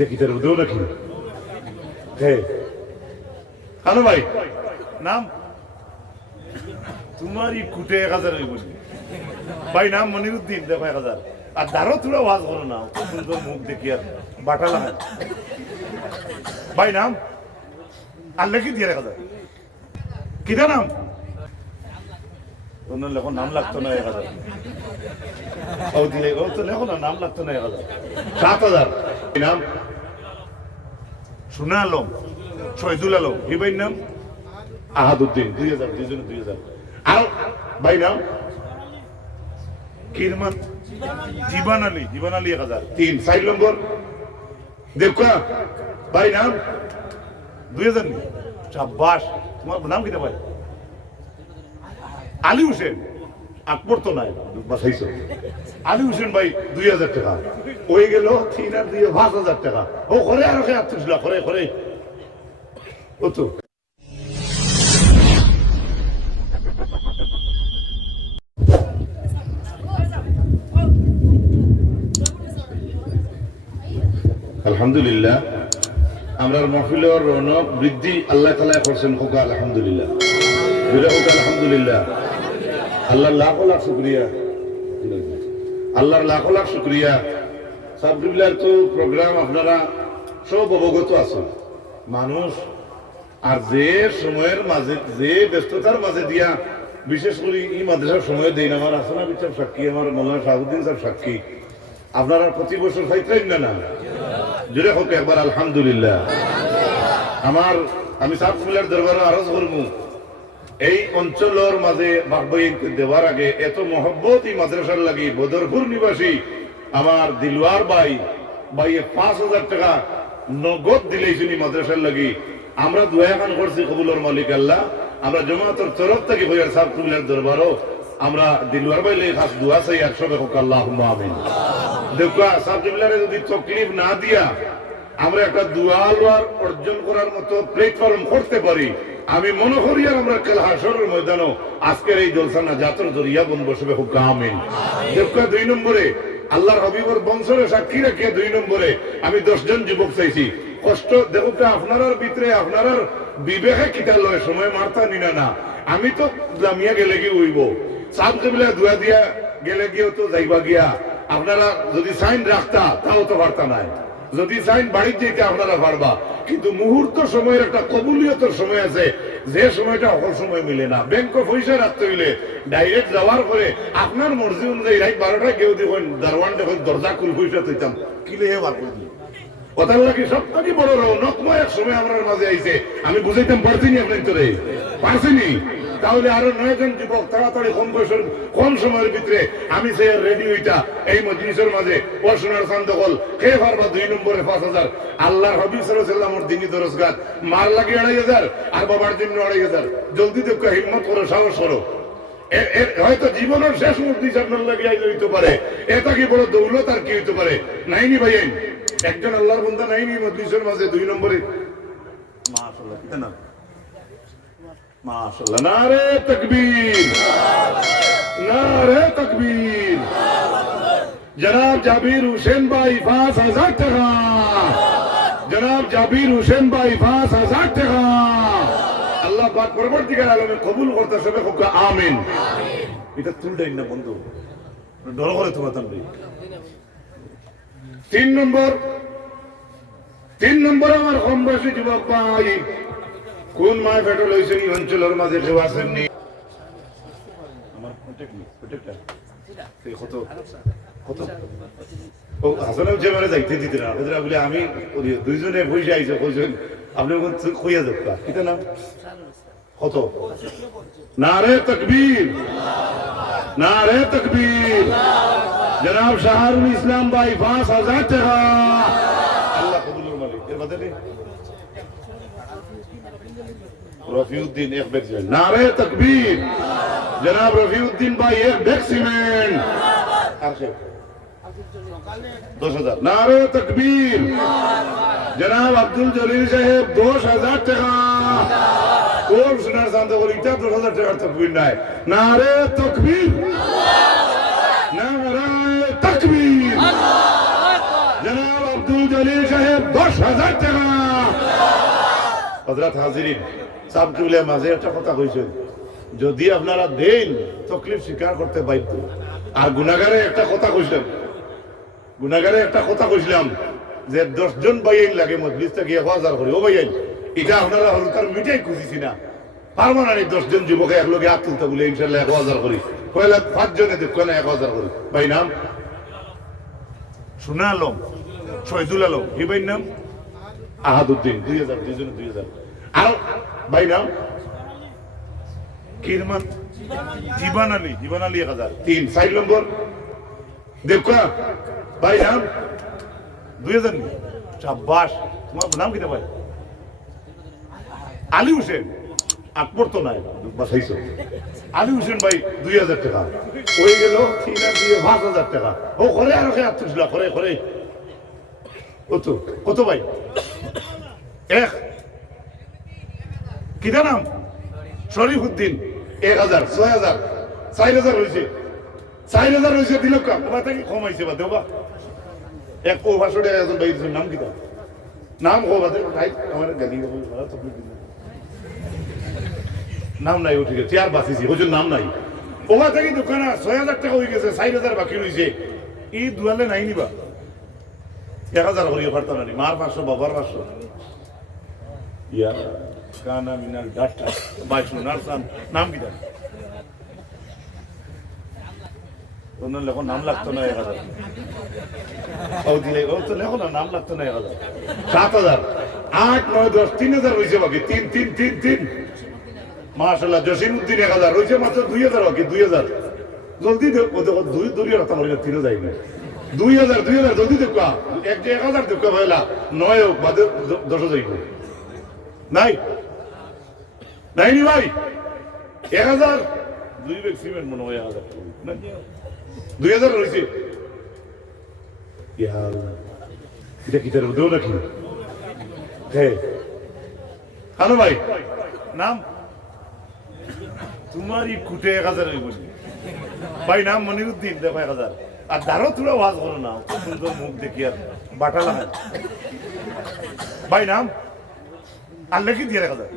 দেখি তার উদেও নাকি? হে। কানো ভাই, নাম? তোমারই কুটে এক হাজার ভাই, নাম মনিরুদ্দিন, দেখো এক হাজার। আর দারো তোরা ওয়াজ করো না সুন্দর মুখ দেখি আর বাটা ভাই, নাম? আল্লাহ কি দিয়ে এক হাজার। কিটা নাম? অন্য লেখো, নাম লাগতো না এক হাজার। ও দিয়ে, ও তো লেখো না, নাম লাগতো না এক হাজার। সাত হাজার। নাম? সোনা আলম শহীদুল আলম। এই ভাইয়ের নাম? আহাদুদ্দিন দুই হাজার দুইজনে দুই হাজার। আর ভাই নাম? কিরমান জীবান আলী জীবান আলী এক হাজার। তিন চার নম্বর। দেবকা ভাই নাম? দুই হাজার নি? সাব্বাস। তোমার নাম কিনা ভাই? আলী হোসেন। আকবর তো নাই। বাসাইছো আলী হোসেন ভাই, দুই হাজার টাকা। গেল তিন আর দুই, পাঁচ হাজার টাকা। ও করে আর ওকে আত্মসলা করে করে ও তো। আলহামদুলিল্লাহ, আমরা মহফিলের রৌনক বৃদ্ধি আল্লাহ তালা করছেন হোকা আলহামদুলিল্লাহ। আলহামদুলিল্লাহ। আল্লাহ লাখ লাখ শুক্রিয়া। আল্লাহর লাখ লাখ শুক্রিয়া। সাবজুল্লাহর তো প্রোগ্রাম আপনারা সব অবগত আছেন। মানুষ আর যে সময়ের মাঝে, যে ব্যস্ততার মাঝে দিয়া, বিশেষ করে এই মাদ্রাসার সময় দেই না, আমার আসনা বিচার সাক্ষী, আমার মৌলানা শাহুদ্দিন সাহেব সাক্ষী। আপনারা প্রতি বছর ফাইতেন না না? জুড়ে হোক একবার, আলহামদুলিল্লাহ। আমার, আমি সাবজুল্লাহর দরবারে আরজ করব। এই অঞ্চলের মাঝে বাগবাই দেওয়ার আগে এত মহব্বত এই মাদ্রাসার লাগি বদরপুর নিবাসী আমার দিলওয়ার ভাই ভাই পাঁচ হাজার টাকা নগদ দিলেইছিনি মাদ্রাসার লাগি। আমরা দুয়া খান করছি কবুলর মালিক আল্লাহ। আমরা জমাতর তরফ থেকে হইয়ার সাহ তুমিলার দরবারও আমরা দিলওয়ার ভাই লেগে খাস দুয়া চাই একশো হোক আল্লাহ আমিন। দেখুয়া সাহ তুমিলারে যদি তকলিফ না দিয়া, আমরা একটা দুয়ার অর্জন করার মতো প্ল্যাটফর্ম করতে পারি। আমি মনে করি আমরা কাল হাসরের ময়দানও আজকের এই জলসানা জাতর জরিয়া বন বসবে হোক, আমিন। দেখুয়া দুই নম্বরে, আল্লাহর হবিবর বংশরে সাক্ষী রাখিয়া দুই নম্বরে, আমি দশজন যুবক চাইছি। কষ্ট দেখুকা আপনার ভিতরে আপনার বিবেকে কিতা লয়, সময় মারতা নিনা না। আমি তো জামিয়া গেলে কি উইব সাব কবিলা দুয়া দিয়া গেলে গিয়েও তো যাইবা গিয়া। আপনারা যদি সাইন রাখতা, তাও তো পারতা নাই। যদি সাইন বাড়ির যেতে আপনারা পারবা কিন্তু মুহূর্ত সময়ের একটা কবুলিয়তের সময় আছে, যে সময়টা অকল সময় মিলে না। ব্যাংক পয়সা রাখতে হইলে ডাইরেক্ট যাওয়ার পরে আপনার মর্জি অনুযায়ী রাত বারোটায় কেউ দেখুন, দারোয়ান দেখুন, দরজা খুল পয়সা তৈতাম কিলে বার করে সব থেকে বড় এক সময় আমার মাঝে আইছে। আমি বুঝাইতাম পারছিনি আপনার তোরে পারছিনি তাহলে আরও নয়জন যুবক তাড়াতাড়ি কম বয়সের, কম সময়ের ভিতরে আমি সে রেডিওটা এই মজলিসের মাঝে পড়াশোনার চান্দকল, কে পারবা দুই নম্বরে পাঁচ হাজার? আল্লাহর হবিব সাল্লামের দিনী দরজগাত মার লাগে আড়াই হাজার, আর বাবার জন্য আড়াই হাজার। জলদি দেখো, হিম্মত করো, সাহস করো। হয়তো জীবনের শেষ মুহূর্তে আপনার লাগে হইতে পারে। এটা কি বড় দৌলত আর কি হইতে পারে? নাইনি ভাই, একজন আল্লাহর বন্ধা নাইনি মাঝে, দুই নম্বরে। কিতা নাম মাশাআল্লাহ। নারে তাকবীর। নারে তাকবীর। জনাব জাবির হোসেন ভাই পাঁচ হাজার টাকা। জনাব জাবির হোসেন ভাই পাঁচ হাজার টাকা। আল্লাহ পাক পরবর্তীকার আলমে কবুল করতে সবে হোক, আমিন। এটা তুলটাই না বন্ধু? ডর করে তোমার তামরি তিন নম্বর। তিন নম্বর আমার কম বয়সী যুবক ভাই কোন মায় ফেটো লইছেন এই অঞ্চলের মাঝে কেউ আসেননি আমার কন্ট্যাক্ট নেই কন্ট্যাক্টটা এই কত কত? ও হাসানাম যে মানে যাইতে দিতে না। ওদের বলে আমি দুইজনে বসে আইছে কইছেন আপনি কইয়া যাক কিটা নাম? কত? নারে তকবীর। নারে তকবীর। জনাব শাহরুল ইসলাম ভাই পাঁচ হাজার টাকা আল্লাহ কবুলের মালিক। এর বাদে রফিউদ্দিন এক ব্যাগ সিমেন্ট নারে তকবীর। জনাব রফিউদ্দিন ভাই এক ব্যাগ দশ হাজার। তকবীর। জনাব আব্দুল জলিল সাহেব, দশ হাজার টাকা। কোন বলি দশ হাজার টাকার তকবীর নাই। তকবীর। তকবীর। জনাব আব্দুল জলিল সাহেব, দশ হাজার টাকা। হজরত হাজিরিন সাবকিউলের মাঝে একটা কথা কইছেন, যদি আপনারা দেন তকলিফ স্বীকার করতে বাধ্য আর গুনাগারে একটা কথা কইছিলাম গুনাগারে একটা কথা কইছিলাম যে দশজন বাইন লাগে মজলিস থেকে এক হাজার করে। ও বাইন এটা আপনারা হলকার মিটাই খুঁজিছি না। পারব না দশজন যুবকে একলগে হাত তুলতে বলে ইনশাল্লাহ এক হাজার করি। কয়লা পাঁচজনে দেখো না এক হাজার করি। ভাই নাম? সোনা আলম শহীদুল আলম। এই ভাইয়ের নাম? আহাদুদ্দিন, দুই হাজার দুইজনে দুই হাজার। আর, ভাই নাম? কিরমান, জীবান আলী জীবান আলী এক হাজার। তিন, চার নম্বর। দেবকা, ভাই নাম? দুই হাজার চাব্বাস তোমার নাম কিনা ভাই? আলী হোসেন। আকবর তো নাই বাসাইছো আলী হোসেন ভাই, দুই হাজার টাকা। হয়ে গেল, তিন দুই, পাঁচ হাজার টাকা। ও করে আর ওকে আত্মসলা করে করে কত? কত ভাই? এক। কিনা নাম শরীফ উদ্দিন এক হাজার, ছয় হাজার, চার হাজার হয়েছে চার হাজার হয়েছে দিল কাম। থেকে কমাইছে বা দেবা এক ও ভাষণ একজন ভাই নাম কিতা নাম ও বাদে ভাই আমার গালি নাম নাই ঠিক আছে, চেয়ার বাঁচিছি ওজন নাম নাই। ওবা থেকে দোকান ছয় হাজার টাকা হয়ে গেছে, চার হাজার বাকি রয়েছে এই দুয়ালে নাই নিবা। এক হাজার করিয়ে পারতাম না মার পাঁচশো, বাবার পাঁচশো। নাম কি জানি? নাম লাগতো না এক হাজার ও দিলে নাম লাগতো না এক সাত হাজার। আট, নয়, দশ, তিন হাজার হয়েছে বাকি। তিন তিন তিন তিন। এক দুই হাজার বাকি, দুই হাজার। জলদি দুই দুই হাজার দুই হাজার জলদি দেখো এক যে এক হাজার দেখো ভাইলা নয় হোক বাদে দশ যাইব নাই নাই? নি ভাই? এক হাজার? দুই বেগ সিমেন্ট মনে হয় এক হাজার। দুই হাজার রয়েছে। এটা কি তার দেও নাকি? হ্যাঁ হ্যালো ভাই। নাম? তোমারই কুটে এক হাজার ভাই নাম মনিরুদ্দিন দেখো এক হাজার। আর দারো তোরা ওয়াজ করো না। সুন্দর মুখ দেখি আর বাটা লাগে ভাই নাম? আর লেখি দিয়ে এক হাজার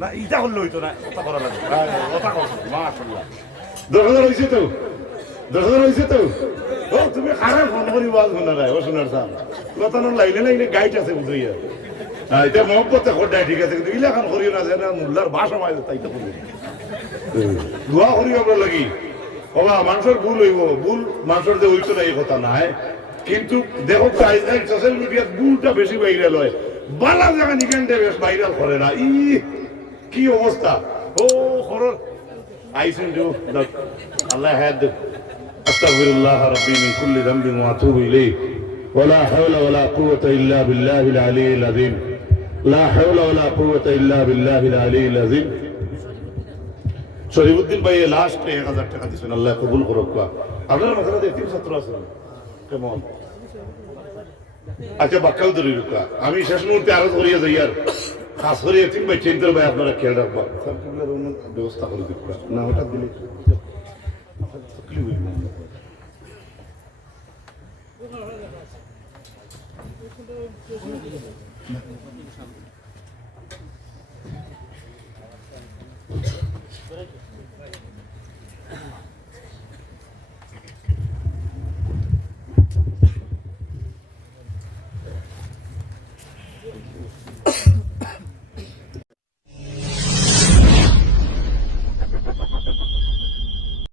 না ইটা করলে হইতো না কথা করা লাগে। কথা করছ মাশাল্লাহ দশ হাজার হয়েছে তো? তো? ও তুমি খারাপ ফোন করি ওয়াজ শোনা নাই ও শোনার সাম। না লাইনে লাইনে গাইড আছে বুঝাইয়া হ্যাঁ এটা মহব্বতে খোদ্দায় ঠিক আছে কিন্তু ইলাখান করিও না যে না মুল্লার ভাষা মাই তাই তো দোয়া করি আমরা লাগি। বাবা, মানুষের ভুল হইব। ভুল মানুষের যে হইতো না, এই কথা নাই হ্যাঁ? কিন্তু দেখো সোশ্যাল মিডিয়াত ভুলটা বেশি ভাইরাল হয়। বালা জায়গা নিকানটা বেশ ভাইরাল করে না। ই, কি অবস্থা? ও খরর আল্লাহ শরীফুদ্দিন ভাই লাস্ট এক হাজার টাকা দিচ্ছেন আল্লাহ কবুল করক আপনার মাথাটা তিন ছাত্র আছেন কেমন? আচ্ছা বাক্কাল ধরি রুকা আমি শেষ মুহূর্তে আরও ধরিয়ে যাই, আর খাস করে এতিম ভাই চিন্তার ভাই, আপনারা খেয়াল রাখবা। ব্যবস্থা করে দিব না, ওটা দিলে Thank you. Thank you.